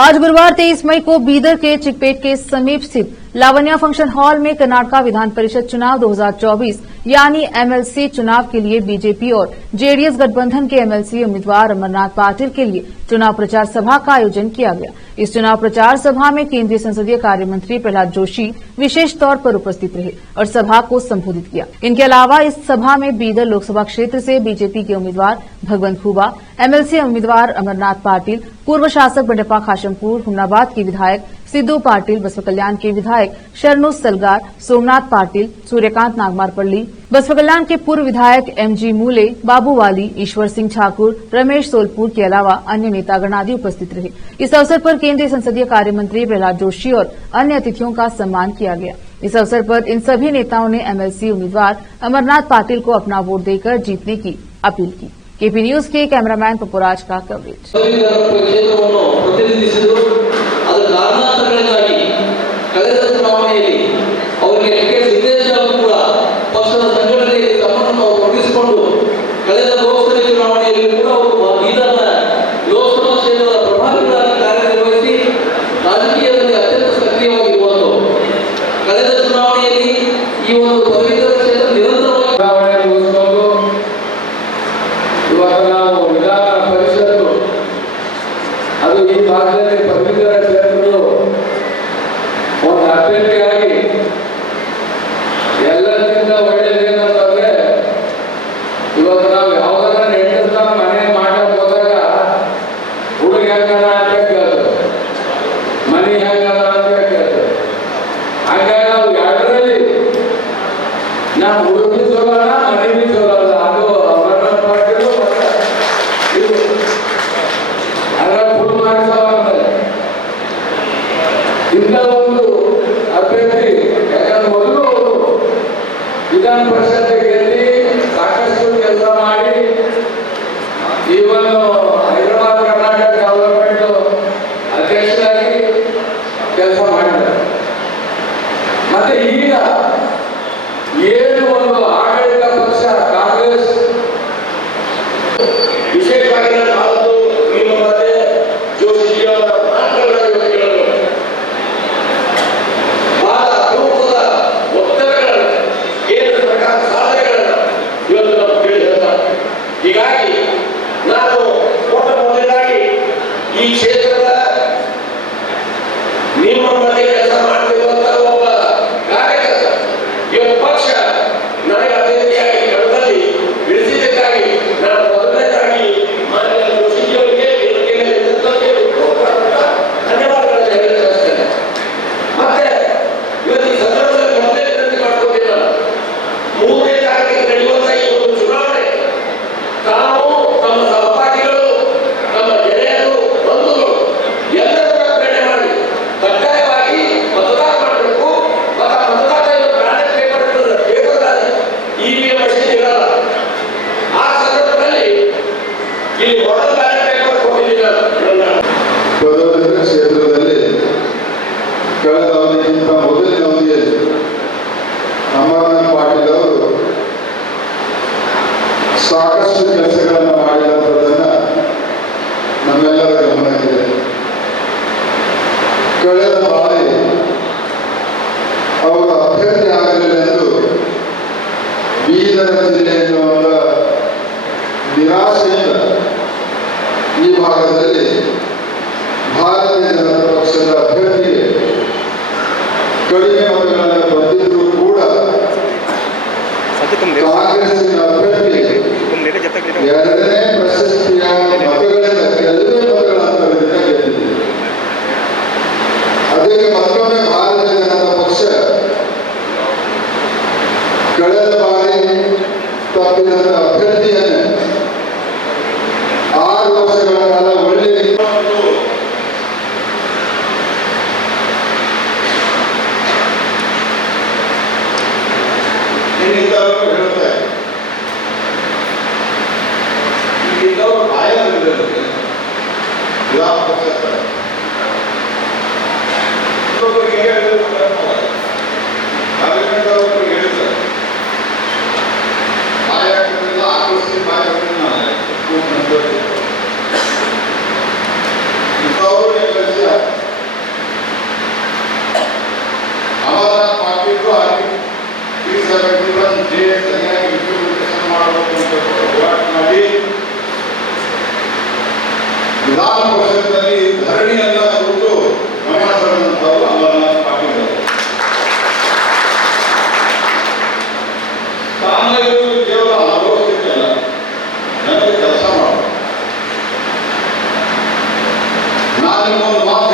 आज गुरुवार 23 मई को बीदर के चिकपेट के समीप स्थित लावण्या फंक्शन हॉल में कर्नाटका विधान परिषद चुनाव 2024 यानी एमएलसी चुनाव के लिए बीजेपी और जेडीएस गठबंधन के एमएलसी उम्मीदवार अमरनाथ पाटिल के लिए चुनाव प्रचार सभा का आयोजन किया गया। इस चुनाव प्रचार सभा में केंद्रीय संसदीय कार्य मंत्री प्रहलाद जोशी विशेष तौर पर उपस्थित रहे और सभा को संबोधित किया। इनके अलावा इस सभा में बीदर लोकसभा क्षेत्र से बीजेपी के उम्मीदवार भगवंत खुबा, एमएलसी उम्मीदवार अमरनाथ पाटिल, पूर्व शासक बंडप्पा खाशमपुर, हुमनाबाद के विधायक सिद्धू पाटिल, बसवा कल्याण के विधायक शरणु सलगार, सोमनाथ पाटिल, सूर्यकांत नागमारपल्ली, बसवा कल्याण के पूर्व विधायक एमजी मूले, बाबू वाली, ईश्वर सिंह ठाकुर, रमेश सोलपुर के अलावा अन्य नेतागण आदि उपस्थित रहे। इस अवसर पर केंद्रीय संसदीय कार्य मंत्री प्रहलाद जोशी और अन्य अतिथियों का सम्मान किया गया। इस अवसर पर इन सभी नेताओं ने एमएलसी उम्मीदवार अमरनाथ पाटिल को अपना वोट देकर जीतने की अपील की। केपी न्यूज के कैमरामैन पपुराज का कवरेज। ಅದು ಈ ಭಾಗದಲ್ಲಿ ಪದವೀಧರ ಕ್ಷೇತ್ರಗಳು ಒಂದು ಅಭ್ಯರ್ಥಿಯಾಗಿ ಎಲ್ಲರಿಗಿಂತ ಒಳ್ಳೆಯದೇನಂತಂದ್ರೆ ಇವಾಗ ನಾವು ಯಾವ್ದಾರ ನೆಂಟಸ್ನ ಮನೆ ಮಾಡಕ್ ಹೋದಾಗ ಹುಡುಗ ಹೆಂಗದ ಅಂತ ಕೇಳ್ತಾರೆ, ಮನೆ ಹೆಂಗದ ಅಂತ ಕೇಳ್ತಾರೆ. ಹಾಗಾಗಿ ನಾವು ಎರಡರಲ್ಲಿ ನಾವು ಹುಡುಗಿ ಚೋಲಲ್ಲ ಮನೆ ಬಿ ಚೋಲಲ್ಲ. ಅದು ಅಮರನಾಥ್ ಪಾಟೀಲ್ ಇದು ಇಂಥ ಒಂದು ಅಭ್ಯರ್ಥಿ ಯಾಕಂದ್ರೆ ಮೊದಲು ವಿಧಾನ ಪರಿಷತ್ ಗೆಲ್ಲಿ ಸಾಕಷ್ಟು ಕೆಲಸ ಮಾಡಿ ಈವನ್ ಹೈದರಾಬಾದ್ ಕರ್ನಾಟಕ ಡೆವಲಪ್ಮೆಂಟ್ ಅಧ್ಯಕ್ಷರಾಗಿ ಕೆಲಸ ಮಾಡಿದ್ದಾರೆ. ಮತ್ತೆ ಈಗ ಏನು ಒಂದು ಆಡಳಿತ ಪಕ್ಷ ಕಾಂಗ್ರೆಸ್ ವಿಶೇಷವಾಗಿ ಹೀಗಾಗಿ ನಾವು ಮೊದಲಾಗಿ ಈ ಕ್ಷೇತ್ರದ ನಿಮ್ಮ ಮನೆ ಕೆಲಸ ಮಾಡ್ತಿರುವಂತ ಒಬ್ಬ ಕಾರ್ಯಕರ್ತ ಇವತ್ತು ಪಕ್ಷ ನನಗೆ ಅಭ್ಯರ್ಥಿಯಾಗಿ ಕಣದಲ್ಲಿ ಇಳಿಸಿದ್ದಕ್ಕಾಗಿ ನಾನು ಮೊದಲನೇದಾಗಿ ಮಾನ್ಯ ಜೋಶಿಯವರಿಗೆ ಧನ್ಯವಾದಗಳನ್ನು ಹೇಳಲಿಚ್ಛಿಸ್ತೇನೆ. ಮತ್ತೆ ಇವತ್ತು ಈ ಸಂದರ್ಭದಲ್ಲಿ ಮೊದಲೇ ವಿನಂತಿ ಮಾಡ್ಕೊತಿಲ್ಲ, 3ನೇ ತಾರೀಕಿಗೆ ನಡೆಯುವಂತ ಈ ಒಂದು ಚುನಾವಣೆ ತಾವು ತಮ್ಮ ಸಹಪಾಠಿಗಳು ನಮ್ಮ ಗೆಳೆಯರು ಬಂಧುಗಳು ಎಲ್ಲರನ್ನ ಪ್ರೇರಣೆ ಮಾಡಿ ಕಡ್ಡಾಯವಾಗಿ ಮತದಾನ ಮಾಡಬೇಕು. ಮತದಾನ ಬ್ಯಾಲೆಟ್ ಪೇಪರ್ನಲ್ಲಿ ಇವಿಎಂ ಮಷೀನ್ ಇರಲ್ಲ. ಆ ಸಂದರ್ಭದಲ್ಲಿ ಇಲ್ಲಿ ಮೊದಲ ಬ್ಯಾಲೆಟ್ ಪೇಪರ್ ಕೊಟ್ಟಿದ್ದೀರ ಕ್ಷೇತ್ರದಲ್ಲಿ ಕಳೆದ ಅವಧಿಗಿಂತ ಮೊದಲಿನ ಅವಧಿಯಲ್ಲಿ ಅಮರನಾಥ್ ಪಾಟೀಲ್ ಅವರು ಸಾಕಷ್ಟು ಕೆಲಸಗಳನ್ನು ಮಾಡಿದಂಥದ್ದನ್ನ ನಮ್ಮೆಲ್ಲರ ಗಮನಕ್ಕಿದೆ. ಕಳೆದ ಬಾರಿ ಅವರು ಅಭ್ಯರ್ಥಿ ಆಗಲಿಲ್ಲ ಎಂದು ಬೀದರ್ ಜಿಲ್ಲೆಯನ್ನುವಂತ ನಿರಾಶೆಯಿಂದ ಈ ಭಾಗದಲ್ಲಿ ಭಾರತೀಯ ಜನತಾ ಪಕ್ಷದ ಅಭ್ಯರ್ಥಿಗೆ ಕಡಿಮೆ ಮತಗಳನ್ನು ಬಂದಿದ್ರೂ ಕೂಡ ಕಾಂಗ್ರೆಸ್ಸಿನ ಅಭ್ಯರ್ಥಿಗೆ ಎರಡನೇ ಪ್ರಶಸ್ತಿಯ ಮತಗಳಿಂದ ಕೆಲವೇ ಮತಗಳ ಅಂತರದಿಂದ ಗೆದ್ದಿದೆ. ಅದಕ್ಕೆ ಮತ್ತೊಮ್ಮೆ ಭಾರತೀಯ ಜನತಾ ಪಕ್ಷ ಕಳೆದ ಬಾರಿ ತಪ್ಪಿದಂತ ಅಭ್ಯರ್ಥಿಯನ್ನು 6 ವರ್ಷಗಳ ಕಾಲ ಒಳ್ಳೆಯ ಹೇಳ್ತಾರೆ. ನಿಮ್ಮೊಂದು ಮಾತು